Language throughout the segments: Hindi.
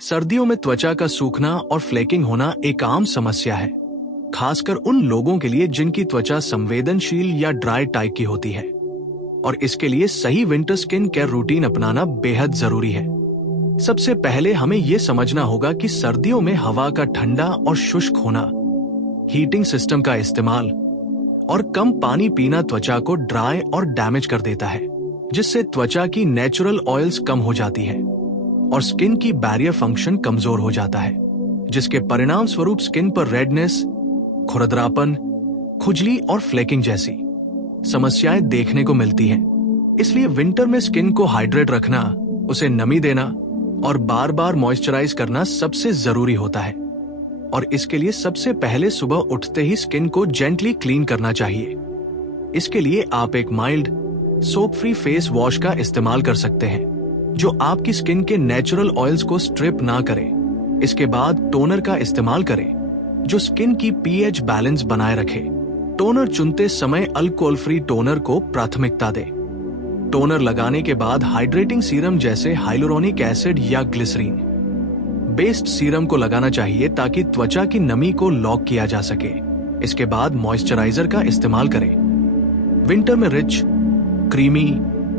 सर्दियों में त्वचा का सूखना और फ्लेकिंग होना एक आम समस्या है, खासकर उन लोगों के लिए जिनकी त्वचा संवेदनशील या ड्राई टाइप की होती है, और इसके लिए सही विंटर स्किन केयर रूटीन अपनाना बेहद जरूरी है। सबसे पहले हमें यह समझना होगा कि सर्दियों में हवा का ठंडा और शुष्क होना, हीटिंग सिस्टम का इस्तेमाल और कम पानी पीना त्वचा को ड्राई और डैमेज कर देता है, जिससे त्वचा की नेचुरल ऑयल्स कम हो जाती है और स्किन की बैरियर फंक्शन कमजोर हो जाता है, जिसके परिणाम स्वरूप स्किन पर रेडनेस, खुरदरापन, खुजली और फ्लेकिंग जैसी समस्याएं देखने को मिलती हैं। इसलिए विंटर में स्किन को हाइड्रेट रखना, उसे नमी देना और बार बार मॉइस्चराइज करना सबसे जरूरी होता है। और इसके लिए सबसे पहले सुबह उठते ही स्किन को जेंटली क्लीन करना चाहिए। इसके लिए आप एक mild soap free face wash का इस्तेमाल कर सकते हैं, जो आपकी स्किन के नेचुरल ऑयल्स को स्ट्रिप ना करे। इसके बाद टोनर का इस्तेमाल करें, जो स्किन की पीएच बैलेंस बनाए रखे। टोनर चुनते समय अल्कोहल फ्री टोनर को प्राथमिकता दें। टोनर लगाने के बाद हाइड्रेटिंग सीरम जैसे हाइलुरोनिक एसिड या ग्लिसरीन बेस्ड सीरम को लगाना चाहिए, ताकि त्वचा की नमी को लॉक किया जा सके। इसके बाद मॉइस्चराइजर का इस्तेमाल करें। विंटर में रिच, क्रीमी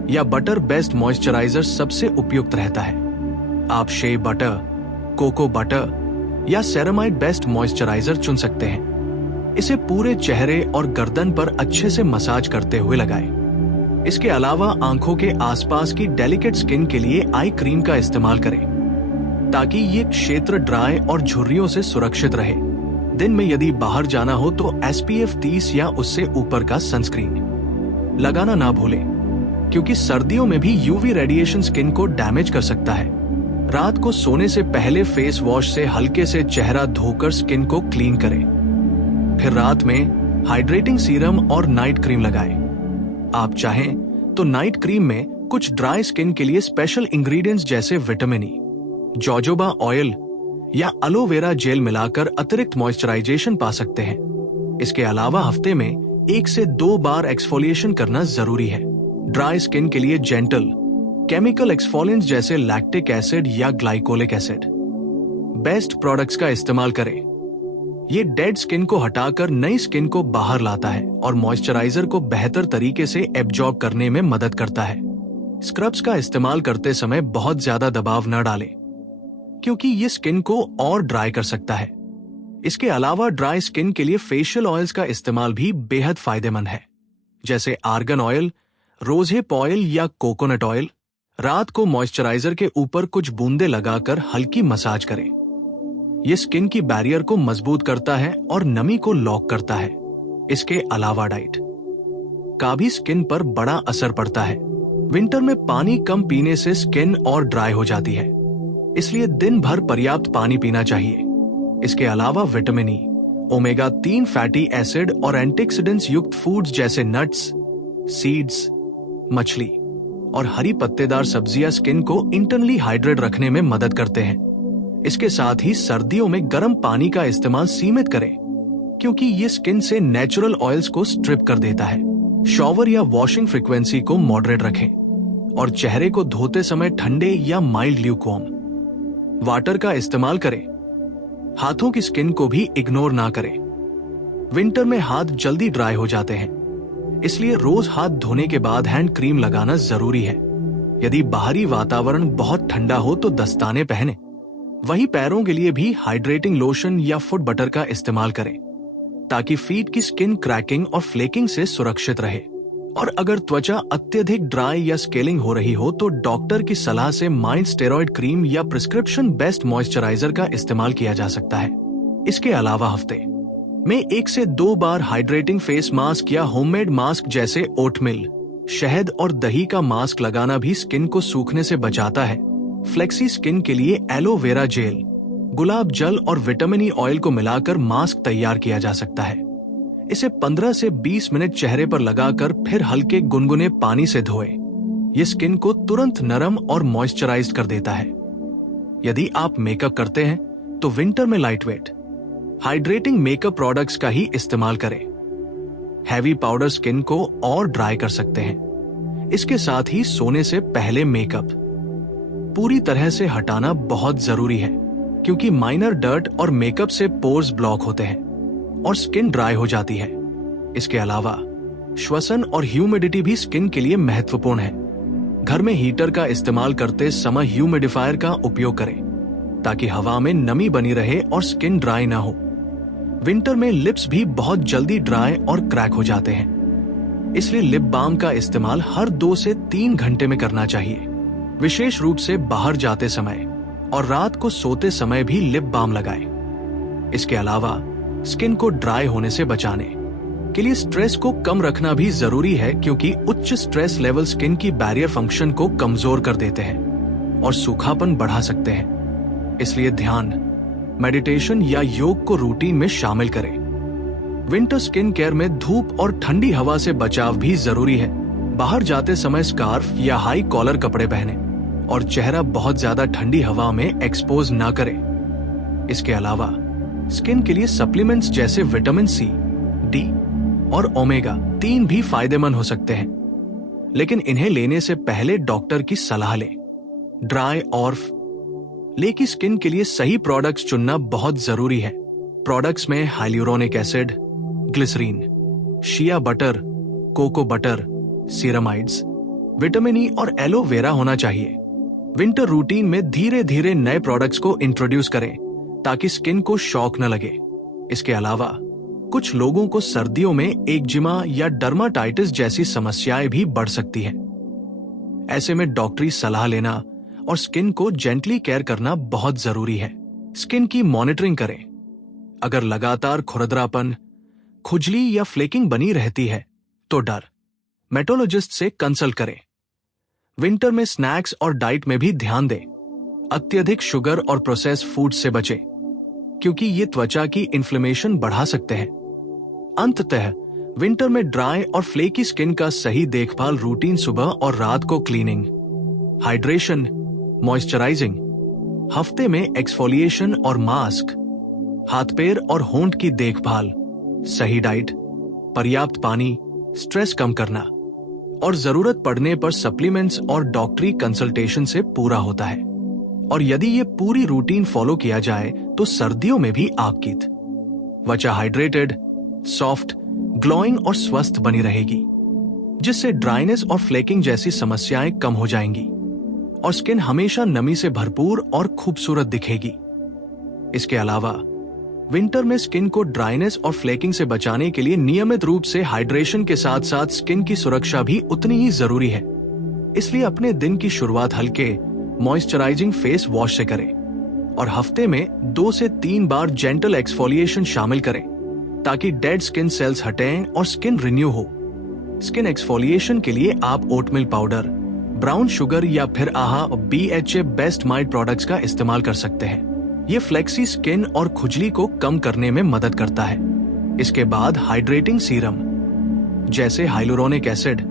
या बटर बेस्ड मॉइस्चराइजर सबसे उपयुक्त रहता है। आप शे बटर, कोको बटर या सेरामाइड बेस्ड मॉइस्चराइजर चुन सकते हैं। इसे पूरे चेहरे और गर्दन पर अच्छे से मसाज करते हुए लगाएं। इसके अलावा आंखों के आसपास की डेलिकेट स्किन के लिए आई क्रीम का इस्तेमाल करें, ताकि ये क्षेत्र ड्राई और झुर्रियों से सुरक्षित रहे। दिन में यदि बाहर जाना हो तो SPF 30 या उससे ऊपर का सनस्क्रीन लगाना ना भूलें, क्योंकि सर्दियों में भी UV रेडिएशन स्किन को डैमेज कर सकता है। रात को सोने से पहले फेस वॉश से हल्के से चेहरा धोकर स्किन को क्लीन करें। फिर रात में हाइड्रेटिंग सीरम और नाइट क्रीम लगाएं। आप चाहें तो नाइट क्रीम में कुछ ड्राई स्किन के लिए स्पेशल इंग्रेडिएंट्स जैसे विटामिन ई, जोजोबा ऑयल या एलोवेरा जेल मिलाकर अतिरिक्त मॉइस्चराइजेशन पा सकते हैं। इसके अलावा हफ्ते में 1 से 2 बार एक्सफोलिएशन करना जरूरी है। ड्राई स्किन के लिए जेंटल केमिकल एक्सफोलिएंट्स जैसे लैक्टिक एसिड या ग्लाइकोलिक एसिड बेस्ट प्रोडक्ट्स का इस्तेमाल करें। ये डेड स्किन को हटाकर नई स्किन को बाहर लाता है और मॉइस्चराइजर को बेहतर तरीके से एब्जॉर्ब करने में मदद करता है। स्क्रब्स का इस्तेमाल करते समय बहुत ज्यादा दबाव न डालें, क्योंकि ये स्किन को और ड्राई कर सकता है। इसके अलावा ड्राई स्किन के लिए फेशियल ऑयल्स का इस्तेमाल भी बेहद फायदेमंद है, जैसे आर्गन ऑयल, रोजहिप ऑयल या कोकोनट ऑयल। रात को मॉइस्चराइजर के ऊपर कुछ बूंदे लगाकर हल्की मसाज करें। ये स्किन की बैरियर को मजबूत करता है और नमी को लॉक करता है। इसके अलावा डाइट का भी स्किन पर बड़ा असर पड़ता है। विंटर में पानी कम पीने से स्किन और ड्राई हो जाती है, इसलिए दिन भर पर्याप्त पानी पीना चाहिए। इसके अलावा vitamin E, omega 3 fatty acid और एंटीऑक्सीडेंट्स युक्त फूड्स जैसे नट्स, सीड्स, मछली और हरी पत्तेदार सब्जियां स्किन को इंटरनली हाइड्रेट रखने में मदद करते हैं। इसके साथ ही सर्दियों में गर्म पानी का इस्तेमाल सीमित करें, क्योंकि ये स्किन से नेचुरल ऑयल्स को स्ट्रिप कर देता है। शॉवर या वॉशिंग फ्रीक्वेंसी को मॉडरेट रखें और चेहरे को धोते समय ठंडे या माइल्ड ल्यूकवार्म वाटर का इस्तेमाल करें। हाथों की स्किन को भी इग्नोर ना करें। विंटर में हाथ जल्दी ड्राई हो जाते हैं, इसलिए रोज हाथ धोने के बाद हैंड क्रीम लगाना जरूरी है। यदि बाहरी वातावरण बहुत ठंडा हो तो दस्ताने पहने। वहीं पैरों के लिए भी हाइड्रेटिंग लोशन या फुट बटर का इस्तेमाल करें, ताकि फीट की स्किन क्रैकिंग और फ्लेकिंग से सुरक्षित रहे। और अगर त्वचा अत्यधिक ड्राई या स्केलिंग हो रही हो तो डॉक्टर की सलाह से माइल्ड स्टेरॉइड क्रीम या प्रिस्क्रिप्शन बेस्ट मॉइस्चराइजर का इस्तेमाल किया जा सकता है। इसके अलावा हफ्ते में 1 से 2 बार हाइड्रेटिंग फेस मास्क या होममेड मास्क जैसे ओटमिल, शहद और दही का मास्क लगाना भी स्किन को सूखने से बचाता है। फ्लेक्सी स्किन के लिए एलोवेरा जेल, गुलाब जल और विटामिन ई ऑयल को मिलाकर मास्क तैयार किया जा सकता है। इसे 15 से 20 मिनट चेहरे पर लगाकर फिर हल्के गुनगुने पानी से धोएं। ये स्किन को तुरंत नरम और मॉइस्चराइज्ड कर देता है। यदि आप मेकअप करते हैं तो विंटर में लाइटवेट हाइड्रेटिंग मेकअप प्रोडक्ट्स का ही इस्तेमाल करें। हैवी पाउडर स्किन को और ड्राई कर सकते हैं। इसके साथ ही सोने से पहले मेकअप पूरी तरह से हटाना बहुत जरूरी है, क्योंकि माइनर डर्ट और मेकअप से पोर्स ब्लॉक होते हैं और स्किन ड्राई हो जाती है। इसके अलावा श्वसन और ह्यूमिडिटी भी स्किन के लिए महत्वपूर्ण है। घर में हीटर का इस्तेमाल करते समय ह्यूमिडिफायर का उपयोग करें ताकि हवा में नमी बनी रहे और स्किन ड्राई ना हो। विंटर में लिप्स भी बहुत जल्दी ड्राई और क्रैक हो जाते हैं, इसलिए लिप बाम का इस्तेमाल हर 2 से 3 घंटे में करना चाहिए। विशेष रूप से बाहर जाते समय और रात को सोते समय भी लिप बाम लगाएं। इसके अलावा स्किन को ड्राई होने से बचाने के लिए स्ट्रेस को कम रखना भी जरूरी है, क्योंकि उच्च स्ट्रेस लेवल स्किन की बैरियर फंक्शन को कमजोर कर देते हैं और सूखापन बढ़ा सकते हैं। इसलिए ध्यान, मेडिटेशन या योग को रूटीन में शामिल करें। विंटर स्किन केयर में धूप और ठंडी हवा से बचाव भी जरूरी है। बाहर जाते समय स्कार्फ या हाई कॉलर कपड़े पहने और चेहरा बहुत ज्यादा ठंडी हवा में एक्सपोज ना करें। इसके अलावा स्किन के लिए सप्लीमेंट्स जैसे विटामिन सी, डी और ओमेगा 3 भी फायदेमंद हो सकते हैं, लेकिन इन्हें लेने से पहले डॉक्टर की सलाह लें। ड्राई और फ्लेकी स्किन के लिए सही प्रोडक्ट्स चुनना बहुत जरूरी है। प्रोडक्ट्स में hyaluronic acid, glycerin, shea butter, cocoa butter, ceramides, vitamin E और एलोवेरा होना चाहिए। विंटर रूटीन में धीरे धीरे नए प्रोडक्ट्स को इंट्रोड्यूस करें ताकि स्किन को शॉक न लगे। इसके अलावा कुछ लोगों को सर्दियों में एक्जिमा या डर्माटाइटिस जैसी समस्याएं भी बढ़ सकती हैं। ऐसे में डॉक्टरी सलाह लेना और स्किन को जेंटली केयर करना बहुत जरूरी है। स्किन की मॉनिटरिंग करें। अगर लगातार खुरदरापन, खुजली या फ्लेकिंग बनी रहती है तो डर्मेटोलॉजिस्ट से कंसल्ट करें। विंटर में स्नैक्स और डाइट में भी ध्यान दें। अत्यधिक शुगर और प्रोसेस्ड फूड से बचें, क्योंकि ये त्वचा की इन्फ्लेमेशन बढ़ा सकते हैं। अंततः विंटर में ड्राई और फ्लेकी स्किन का सही देखभाल रूटीन सुबह और रात को क्लीनिंग, हाइड्रेशन, मॉइस्चराइजिंग, हफ्ते में एक्सफोलिएशन और मास्क, हाथ पैर और होंठ की देखभाल, सही डाइट, पर्याप्त पानी, स्ट्रेस कम करना और जरूरत पड़ने पर सप्लीमेंट्स और डॉक्टरी कंसल्टेशन से पूरा होता है। और यदि ये पूरी रूटीन फॉलो किया जाए तो सर्दियों में भी आपकी त्वचा हाइड्रेटेड, सॉफ्ट, ग्लोइंग और स्वस्थ बनी रहेगी, जिससे ड्राइनेस और फ्लेकिंग जैसी समस्याएं कम हो जाएंगी और स्किन हमेशा नमी से भरपूर और खूबसूरत दिखेगी। इसके अलावा विंटर में स्किन को ड्राइनेस और फ्लेकिंग से बचाने के लिए नियमित रूप से हाइड्रेशन के साथ साथ स्किन की सुरक्षा भी उतनी ही जरूरी है। इसलिए अपने दिन की शुरुआत हल्के मॉइस्चराइजिंग फेस वॉश से करें और हफ्ते में 2 से 3 बार जेंटल एक्सफोलिएशन शामिल करें ताकि डेड स्किन सेल्स हटें और स्किन रिन्यू हो। स्किन एक्सफोलिएशन के लिए आप ओटमील पाउडर, ब्राउन शुगर या फिर आहा BHA बेस्ट माइल्ड प्रोडक्ट्स का इस्तेमाल कर सकते हैं। ये फ्लेक्सी स्किन और खुजली को कम करने में मदद करता है। इसके बाद हाइड्रेटिंग सीरम जैसे हाइलुरोनिक एसिड,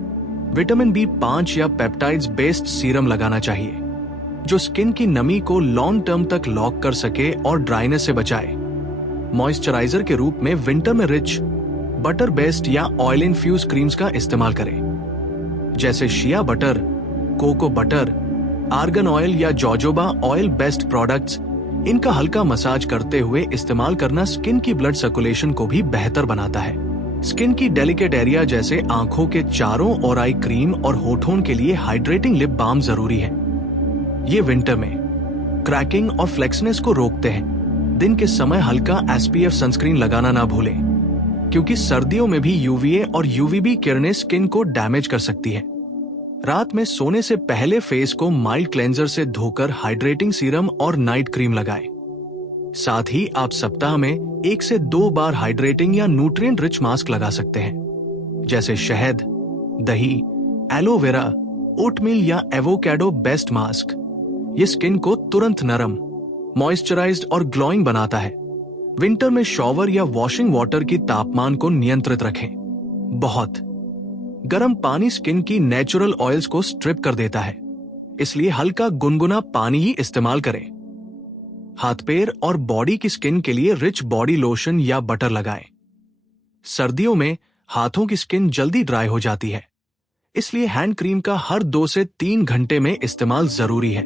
विटामिन B5 या पेप्टाइड्स बेस्ड सीरम लगाना चाहिए, जो स्किन की नमी को लॉन्ग टर्म तक लॉक कर सके और ड्राइनेस से बचाए। मॉइस्चराइजर के रूप में विंटर में रिच बटर बेस्ड या ऑयल इन्फ्यूज क्रीम्स का इस्तेमाल करें, जैसे shea butter, cocoa butter, argan oil या जोजोबा ऑयल बेस्ड प्रोडक्ट्स। इनका हल्का मसाज करते हुए इस्तेमाल करना स्किन की ब्लड सर्कुलेशन को भी बेहतर बनाता है। स्किन की डेलिकेट एरिया जैसे आंखों के चारों ओर आई क्रीम और होठों के लिए हाइड्रेटिंग लिप बाम जरूरी है। ये विंटर में क्रैकिंग और फ्लेक्सनेस को रोकते हैं। दिन के समय हल्का SPF सनस्क्रीन लगाना ना भूलें, क्योंकि सर्दियों में भी UVA और UVB किरणें स्किन को डैमेज कर सकती है। रात में सोने से पहले फेस को माइल्ड क्लेंजर से धोकर हाइड्रेटिंग सीरम और नाइट क्रीम लगाएं। साथ ही आप सप्ताह में 1 से 2 बार हाइड्रेटिंग या न्यूट्रिएंट रिच मास्क लगा सकते हैं, जैसे शहद, दही, एलोवेरा, ओटमील या एवोकाडो बेस्ट मास्क। ये स्किन को तुरंत नरम, मॉइस्चराइज्ड और ग्लोइंग बनाता है। विंटर में शॉवर या वॉशिंग वाटर की तापमान को नियंत्रित रखें। बहुत गर्म पानी स्किन की नेचुरल ऑयल्स को स्ट्रिप कर देता है, इसलिए हल्का गुनगुना पानी ही इस्तेमाल करें। हाथ पैर और बॉडी की स्किन के लिए रिच बॉडी लोशन या बटर लगाएं। सर्दियों में हाथों की स्किन जल्दी ड्राई हो जाती है, इसलिए हैंड क्रीम का हर 2 से 3 घंटे में इस्तेमाल जरूरी है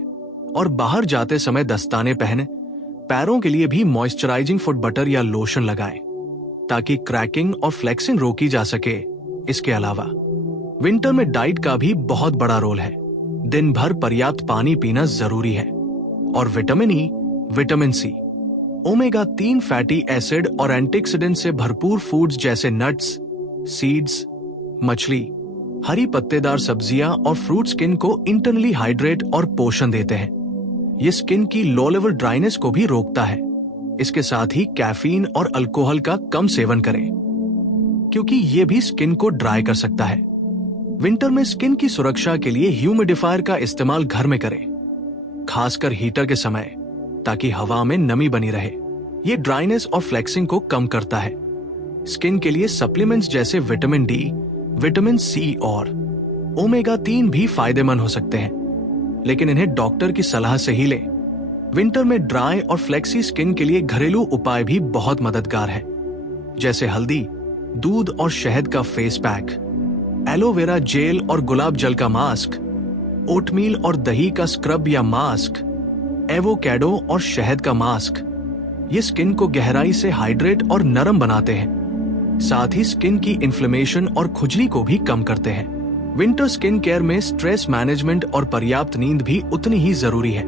और बाहर जाते समय दस्ताने पहने। पैरों के लिए भी मॉइस्चराइजिंग फुट बटर या लोशन लगाएं ताकि क्रैकिंग और फ्लेक्सिंग रोकी जा सके। इसके अलावा विंटर में डाइट का भी बहुत बड़ा रोल है। दिन भर पर्याप्त पानी पीना जरूरी है और vitamin E, vitamin C, omega 3 fatty acid और एंटीऑक्सीडेंट से भरपूर फूड्स जैसे नट्स, सीड्स, मछली, हरी पत्तेदार सब्जियां और फ्रूट स्किन को इंटरनली हाइड्रेट और पोषण देते हैं। ये स्किन की लो लेवल ड्राइनेस को भी रोकता है। इसके साथ ही कैफीन और अल्कोहल का कम सेवन करें क्योंकि ये भी स्किन को ड्राई कर सकता है। विंटर में स्किन की सुरक्षा के लिए ह्यूमिडिफायर का इस्तेमाल घर में करें, खासकर हीटर के समय, ताकि हवा में नमी बनी रहे। ये ड्राइनेस और फ्लेक्सिंग को कम करता है। स्किन के लिए सप्लीमेंट्स जैसे विटामिन डी, विटामिन सी और ओमेगा 3 भी फायदेमंद हो सकते हैं, लेकिन इन्हें डॉक्टर की सलाह से ही लें। विंटर में ड्राई और फ्लेक्सी स्किन के लिए घरेलू उपाय भी बहुत मददगार है, जैसे हल्दी, दूध और शहद का फेस पैक, एलोवेरा जेल और गुलाब जल का मास्क, ओटमील और दही का स्क्रब या मास्क, एवोकैडो और शहद का मास्क। ये स्किन को गहराई से हाइड्रेट और नरम बनाते हैं, साथ ही स्किन की इन्फ्लेमेशन और खुजली को भी कम करते हैं। विंटर स्किन केयर में स्ट्रेस मैनेजमेंट और पर्याप्त नींद भी उतनी ही जरूरी है,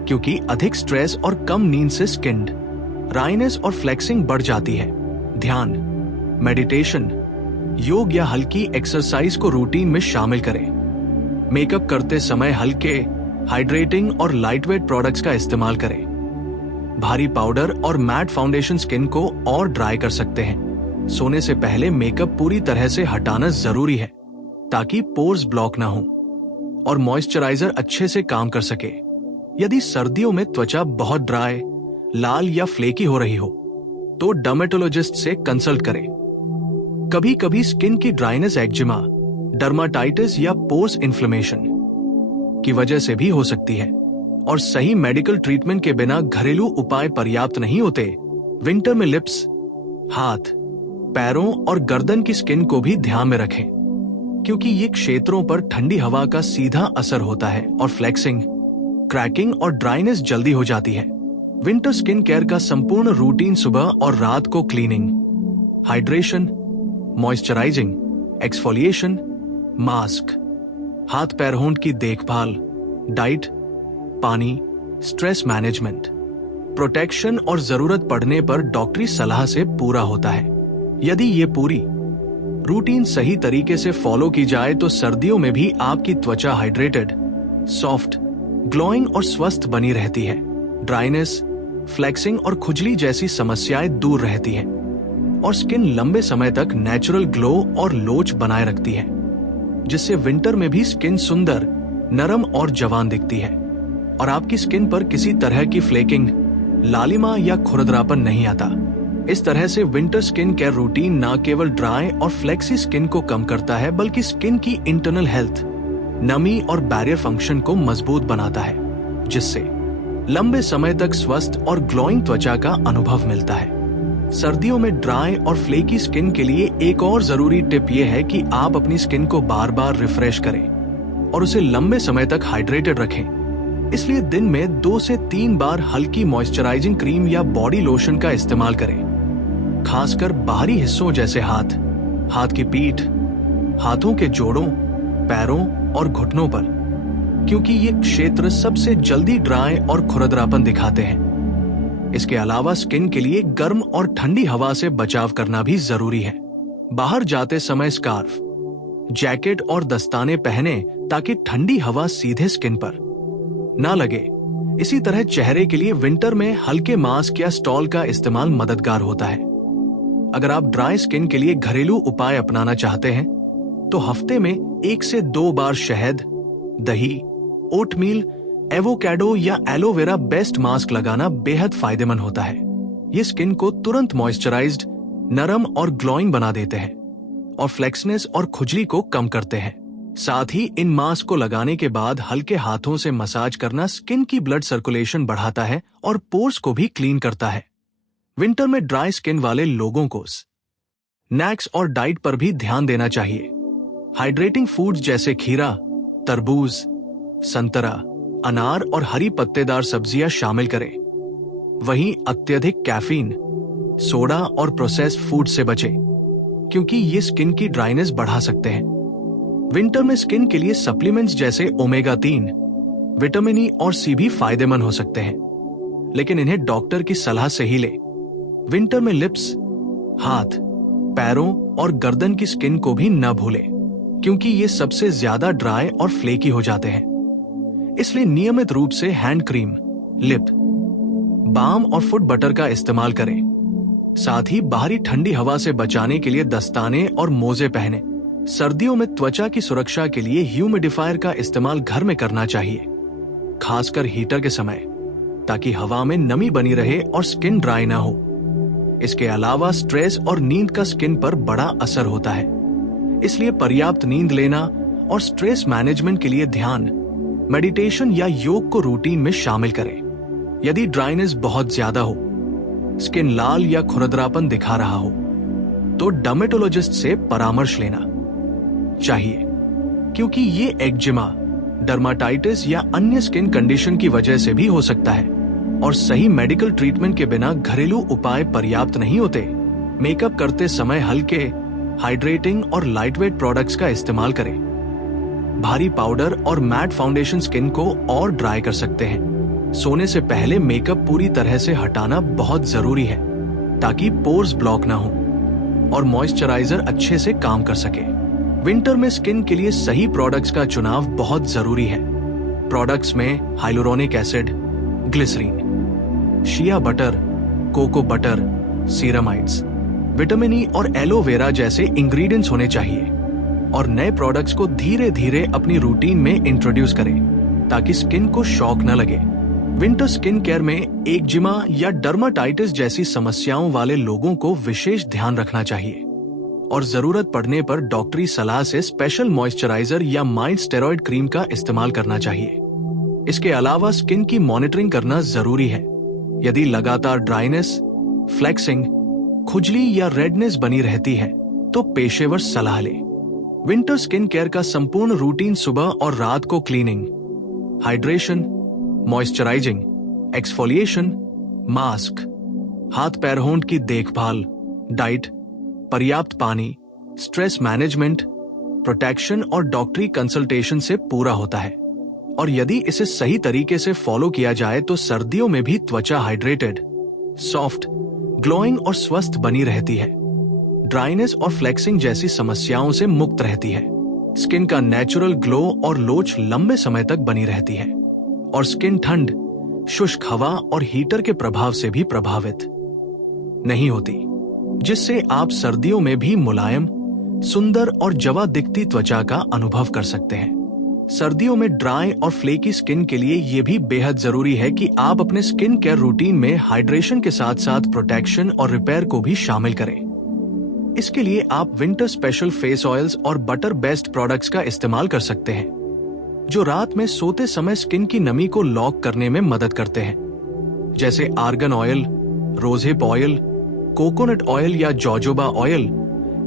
क्योंकि अधिक स्ट्रेस और कम नींद से स्किन ड्राइनेस और फ्लेक्सिंग बढ़ जाती है। ध्यान, मेडिटेशन, योग या हल्की एक्सरसाइज को रूटीन में शामिल करें। मेकअप करते समय हल्के, हाइड्रेटिंग और लाइटवेट प्रोडक्ट्स का इस्तेमाल करें। भारी पाउडर और मैट फाउंडेशन स्किन को और ड्राई कर सकते हैं। सोने से पहले मेकअप पूरी तरह से हटाना जरूरी है ताकि पोर्स ब्लॉक ना हो और मॉइस्चराइजर अच्छे से काम कर सके। यदि सर्दियों में त्वचा बहुत ड्राई, लाल या फ्लेकी हो रही हो, तो डर्मेटोलॉजिस्ट से कंसल्ट करें। कभी कभी स्किन की ड्राइनेस एक्जिमा, डर्माटाइटिस या पोर्स इन्फ्लेमेशन की वजह से भी हो सकती है और सही मेडिकल ट्रीटमेंट के बिना घरेलू उपाय पर्याप्त नहीं होते। विंटर में लिप्स, हाथ, पैरों और गर्दन की स्किन को भी ध्यान में रखें, क्योंकि ये क्षेत्रों पर ठंडी हवा का सीधा असर होता है और फ्लेक्सिंग, क्रैकिंग और ड्राइनेस जल्दी हो जाती है। विंटर स्किन केयर का संपूर्ण रूटीन सुबह और रात को cleaning, hydration, moisturising, exfoliation, mask, हाथ पैर होंठ की देखभाल, डाइट, पानी, स्ट्रेस मैनेजमेंट, प्रोटेक्शन और जरूरत पड़ने पर डॉक्टरी सलाह से पूरा होता है। यदि ये पूरी रूटीन सही तरीके से फॉलो की जाए तो सर्दियों में भी आपकी त्वचा हाइड्रेटेड, सॉफ्ट, ग्लोइंग और स्वस्थ बनी रहती है। ड्राइनेस, फ्लेक्सिंग और खुजली जैसी समस्याएं दूर रहती हैं और स्किन लंबे समय तक नेचुरल ग्लो और लोच बनाए रखती है, जिससे विंटर में भी स्किन सुंदर, नरम और जवान दिखती है और आपकी स्किन पर किसी तरह की फ्लेकिंग, लालिमा या खुरदरापन नहीं आता। इस तरह से विंटर स्किन केयर रूटीन न केवल ड्राई और फ्लेक्सी स्किन को कम करता है, बल्कि स्किन की इंटरनल हेल्थ, नमी और बैरियर फंक्शन को मजबूत बनाता है, जिससे लंबे समय तक स्वस्थ और ग्लोइंग त्वचा का अनुभव मिलता है। सर्दियों में ड्राई और फ्लेकी स्किन के लिए एक और जरूरी टिप यह है कि आप अपनी स्किन को बार बार रिफ्रेश करें और उसे लंबे समय तक हाइड्रेटेड रखें। इसलिए दिन में 2 से 3 बार हल्की मॉइस्चराइजिंग क्रीम या बॉडी लोशन का इस्तेमाल करें, खासकर बाहरी हिस्सों जैसे हाथ, हाथ की पीठ, हाथों के जोड़ों, पैरों और घुटनों पर, क्योंकि ये क्षेत्र सबसे जल्दी ड्राई और खुरदरापन दिखाते हैं। इसके अलावा स्किन के लिए गर्म और ठंडी हवा से बचाव करना भी जरूरी है। बाहर जाते समय स्कार्फ, जैकेट और दस्ताने पहने ताकि ठंडी हवा सीधे स्किन पर ना लगे। इसी तरह चेहरे के लिए विंटर में हल्के मास्क या स्टॉल का इस्तेमाल मददगार होता है। अगर आप ड्राई स्किन के लिए घरेलू उपाय अपनाना चाहते हैं तो हफ्ते में 1 से 2 बार शहद, दही, ओटमील, एवोकैडो या एलोवेरा बेस्ड मास्क लगाना बेहद फायदेमंद होता है। ये स्किन को तुरंत मॉइस्चराइज्ड, नरम और ग्लोइंग बना देते हैं और फ्लेक्सनेस और खुजली को कम करते हैं। साथ ही इन मास्क को लगाने के बाद हल्के हाथों से मसाज करना स्किन की ब्लड सर्कुलेशन बढ़ाता है और पोर्स को भी क्लीन करता है। विंटर में ड्राई स्किन वाले लोगों को स्नैक्स और डाइट पर भी ध्यान देना चाहिए। हाइड्रेटिंग फूड्स जैसे खीरा, तरबूज, संतरा, अनार और हरी पत्तेदार सब्जियां शामिल करें। वहीं अत्यधिक कैफीन, सोडा और प्रोसेस्ड फूड से बचें, क्योंकि ये स्किन की ड्राइनेस बढ़ा सकते हैं। विंटर में स्किन के लिए सप्लीमेंट्स जैसे ओमेगा 3, विटामिन ई और सी भी फायदेमंद हो सकते हैं, लेकिन इन्हें डॉक्टर की सलाह से ही लें। विंटर में लिप्स, हाथ, पैरों और गर्दन की स्किन को भी न भूलें, क्योंकि ये सबसे ज्यादा ड्राई और फ्लेकी हो जाते हैं। इसलिए नियमित रूप से हैंड क्रीम, लिप बाम और फुट बटर का इस्तेमाल करें। साथ ही बाहरी ठंडी हवा से बचाने के लिए दस्ताने और मोजे पहने। सर्दियों में त्वचा की सुरक्षा के लिए ह्यूमिडिफायर का इस्तेमाल घर में करना चाहिए, खासकर हीटर के समय, ताकि हवा में नमी बनी रहे और स्किन ड्राई ना हो। इसके अलावा स्ट्रेस और नींद का स्किन पर बड़ा असर होता है, इसलिए पर्याप्त नींद लेना और स्ट्रेस मैनेजमेंट के लिए ध्यान, मेडिटेशन या योग को रूटीन में शामिल करें। यदि ड्राइनेस बहुत ज्यादा हो, स्किन लाल या खुरदरापन दिखा रहा हो, तो डर्मेटोलॉजिस्ट से परामर्श लेना चाहिए, क्योंकि ये एक्जिमा, डर्माटाइटिस या अन्य स्किन कंडीशन की वजह से भी हो सकता है और सही मेडिकल ट्रीटमेंट के बिना घरेलू उपाय पर्याप्त नहीं होते। मेकअप करते समय हल्के, हाइड्रेटिंग और लाइटवेट प्रोडक्ट्स का इस्तेमाल करें। भारी पाउडर और मैट फाउंडेशन स्किन को और ड्राई कर सकते हैं। सोने से पहले मेकअप पूरी तरह से हटाना बहुत जरूरी है, ताकि पोर्स ब्लॉक ना हो और मॉइस्चराइजर अच्छे से काम कर सके। विंटर में स्किन के लिए सही प्रोडक्ट्स का चुनाव बहुत जरूरी है। प्रोडक्ट्स में hyaluronic acid, glycerin, shea butter, cocoa butter, ceramides, vitamin E और एलोवेरा जैसे इंग्रेडिएंट्स होने चाहिए और नए प्रोडक्ट्स को धीरे धीरे अपनी रूटीन में इंट्रोड्यूस करें, ताकि स्किन को शॉक न लगे। विंटर स्किन केयर में एक्जिमा या डर्माटाइटिस जैसी समस्याओं वाले लोगों को विशेष ध्यान रखना चाहिए और जरूरत पड़ने पर डॉक्टरी सलाह से स्पेशल मॉइस्चराइजर या माइल्ड स्टेरॉइड क्रीम का इस्तेमाल करना चाहिए। इसके अलावा स्किन की मॉनिटरिंग करना जरूरी है। यदि लगातार ड्राइनेस, फ्लेक्सिंग, खुजली या रेडनेस बनी रहती है, तो पेशेवर सलाह लें। विंटर स्किन केयर का संपूर्ण रूटीन सुबह और रात को cleaning, hydration, moisturising, exfoliation, mask, हाथ पैर होंठ की देखभाल, डाइट, पर्याप्त पानी, स्ट्रेस मैनेजमेंट, प्रोटेक्शन और डॉक्टरी कंसल्टेशन से पूरा होता है। और यदि इसे सही तरीके से फॉलो किया जाए तो सर्दियों में भी त्वचा हाइड्रेटेड, सॉफ्ट, ग्लोइंग और स्वस्थ बनी रहती है। ड्राइनेस और फ्लेक्सिंग जैसी समस्याओं से मुक्त रहती है। स्किन का नेचुरल ग्लो और लोच लंबे समय तक बनी रहती है और स्किन ठंड, शुष्क हवा और हीटर के प्रभाव से भी प्रभावित नहीं होती, जिससे आप सर्दियों में भी मुलायम, सुंदर और जवा दिखती त्वचा का अनुभव कर सकते हैं। सर्दियों में ड्राई और फ्लेकी स्किन के लिए यह भी बेहद जरूरी है कि आप अपने स्किन केयर रूटीन में हाइड्रेशन के साथ साथ प्रोटेक्शन और रिपेयर को भी शामिल करें। इसके लिए आप विंटर स्पेशल फेस ऑयल्स और बटर बेस्ड प्रोडक्ट्स का इस्तेमाल कर सकते हैं, जो रात में सोते समय स्किन की नमी को लॉक करने में मदद करते हैं, जैसे argan oil, rosehip oil, coconut oil या जोजोबा ऑयल।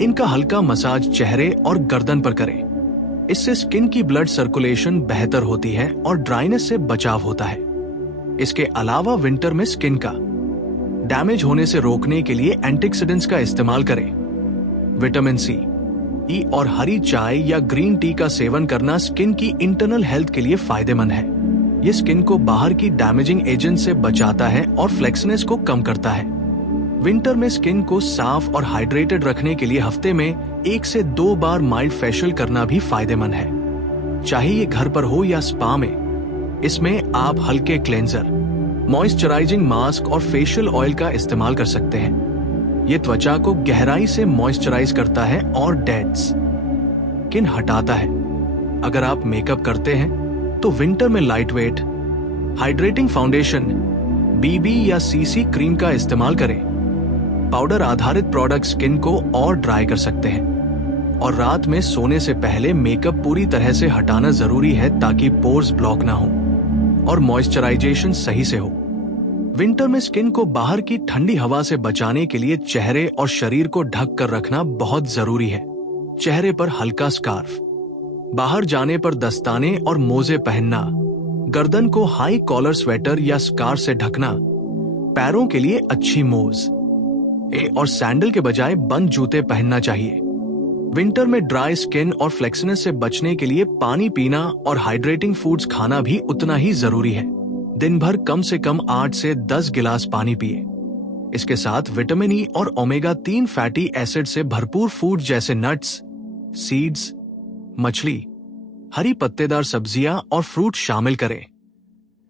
इनका हल्का मसाज चेहरे और गर्दन पर करें। इससे स्किन की ब्लड सर्कुलेशन बेहतर होती है और ड्राइनेस से बचाव होता है। इसके अलावा विंटर में स्किन का डैमेज होने से रोकने के लिए एंटीऑक्सीडेंट्स का इस्तेमाल करें। विटामिन सी, ई और हरी चाय या ग्रीन टी का सेवन करना स्किन की इंटरनल हेल्थ के लिए फायदेमंद है। ये स्किन को बाहर की डैमेजिंग एजेंट से बचाता है और फ्लेक्सीनेस को कम करता है। विंटर में स्किन को साफ और हाइड्रेटेड रखने के लिए हफ्ते में 1 से 2 बार माइल्ड फेशियल करना भी फायदेमंद है, चाहे ये घर पर हो या स्पा में। इसमें आप हल्के क्लेंजर, मॉइस्चराइजिंग मास्क और फेशियल ऑयल का इस्तेमाल कर सकते हैं। ये त्वचा को गहराई से मॉइस्चराइज करता है और डेड स्किन हटाता है। अगर आप मेकअप करते हैं तो विंटर में लाइटवेट, हाइड्रेटिंग फाउंडेशन, बीबी या सीसी क्रीम का इस्तेमाल करें। पाउडर आधारित प्रोडक्ट स्किन को और ड्राई कर सकते हैं और रात में सोने से पहले मेकअप पूरी तरह से हटाना जरूरी है, ताकि पोर्स ब्लॉक ना हो और मॉइस्चराइजेशन सही से हो। विंटर में स्किन को बाहर की ठंडी हवा से बचाने के लिए चेहरे और शरीर को ढक कर रखना बहुत जरूरी है। चेहरे पर हल्का स्कार्फ, बाहर जाने पर दस्ताने और मोजे पहनना, गर्दन को हाई कॉलर स्वेटर या स्कार्फ से ढकना, पैरों के लिए अच्छी मोज और सैंडल के बजाय बंद जूते पहनना चाहिए। विंटर में ड्राई स्किन और फ्लेक्सिनेस से बचने के लिए पानी पीना और हाइड्रेटिंग फूड्स खाना भी उतना ही जरूरी है। दिन भर कम से कम 8 से 10 गिलास पानी पिए। इसके साथ विटामिन ई और ओमेगा 3 फैटी एसिड से भरपूर फूड जैसे नट्स, सीड्स, मछली, हरी पत्तेदार सब्जियां और फ्रूट शामिल करें।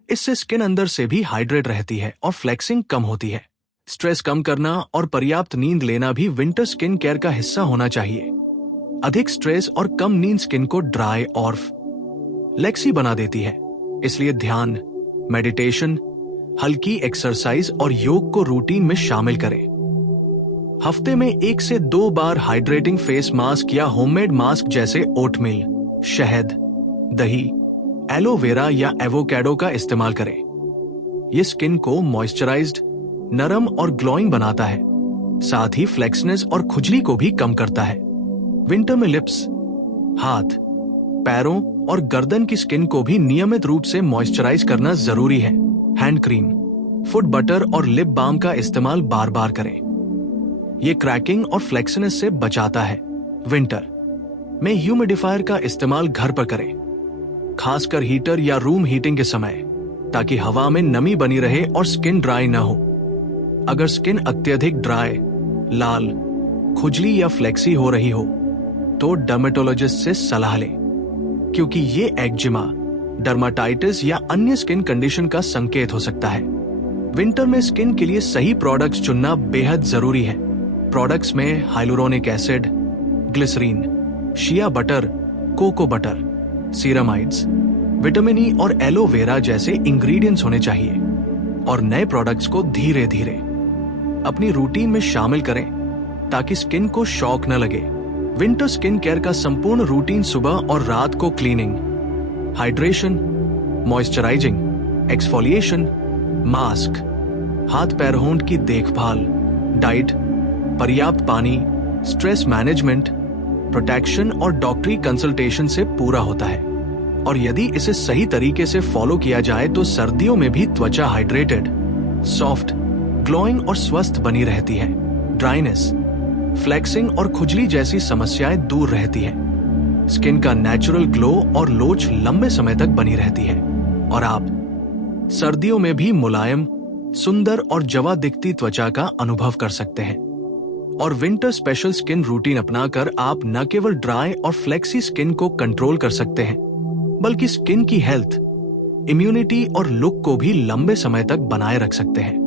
इससे स्किन अंदर से भी हाइड्रेट रहती है और फ्लेक्सिंग कम होती है। स्ट्रेस कम करना और पर्याप्त नींद लेना भी विंटर स्किन केयर का हिस्सा होना चाहिए। अधिक स्ट्रेस और कम नींद स्किन को ड्राई और फ्लेक्सी बना देती है, इसलिए ध्यान, मेडिटेशन, हल्की एक्सरसाइज और योग को रूटीन में शामिल करें। हफ्ते में 1 से 2 बार हाइड्रेटिंग फेस मास्क या होममेड मास्क जैसे ओटमील, शहद, दही, एलोवेरा या एवोकाडो का इस्तेमाल करें। ये स्किन को मॉइस्चराइज्ड, नरम और ग्लोइंग बनाता है, साथ ही फ्लेक्सनेस और खुजली को भी कम करता है। विंटर में लिप्स, हाथ, पैरों और गर्दन की स्किन को भी नियमित रूप से मॉइस्चराइज करना जरूरी है। हैंड क्रीम, फुट बटर और लिप बाम का इस्तेमाल बार बार करें। ये क्रैकिंग और फ्लेक्सिनेस से बचाता है। विंटर में ह्यूमिडिफायर का इस्तेमाल घर पर करें, खासकर हीटर या रूम हीटिंग के समय, ताकि हवा में नमी बनी रहे और स्किन ड्राई न हो। अगर स्किन अत्यधिक ड्राई, लाल, खुजली या फ्लेक्सी हो रही हो तो डर्मेटोलॉजिस्ट से सलाह लें, क्योंकि ये एक्जिमा, डर्माटाइटिस या अन्य स्किन कंडीशन का संकेत हो सकता है। विंटर में स्किन के लिए सही प्रोडक्ट्स चुनना बेहद जरूरी है। प्रोडक्ट्स में hyaluronic acid, glycerin, shea butter, cocoa butter, ceramides, vitamin E और एलोवेरा जैसे इंग्रेडिएंट्स होने चाहिए और नए प्रोडक्ट्स को धीरे धीरे अपनी रूटीन में शामिल करें ताकि स्किन को शॉक न लगे। विंटर स्किन केयर का संपूर्ण रूटीन सुबह और रात को cleaning, hydration, moisturising, exfoliation, mask, हाथ पैर होंठ की देखभाल, डाइट, पर्याप्त पानी, स्ट्रेस मैनेजमेंट, प्रोटेक्शन और डॉक्टरी कंसल्टेशन से पूरा होता है। और यदि इसे सही तरीके से फॉलो किया जाए तो सर्दियों में भी त्वचा हाइड्रेटेड, सॉफ्ट, ग्लोइंग और स्वस्थ बनी रहती है। ड्राइनेस, फ्लेक्सिंग और खुजली जैसी समस्याएं दूर रहती है। स्किन का नेचुरल ग्लो और लोच लंबे समय तक बनी रहती है और आप सर्दियों में भी मुलायम, सुंदर और जवा दिखती त्वचा का अनुभव कर सकते हैं। और विंटर स्पेशल स्किन रूटीन अपनाकर आप न केवल ड्राई और फ्लेक्सी स्किन को कंट्रोल कर सकते हैं, बल्कि स्किन की हेल्थ, इम्यूनिटी और लुक को भी लंबे समय तक बनाए रख सकते हैं।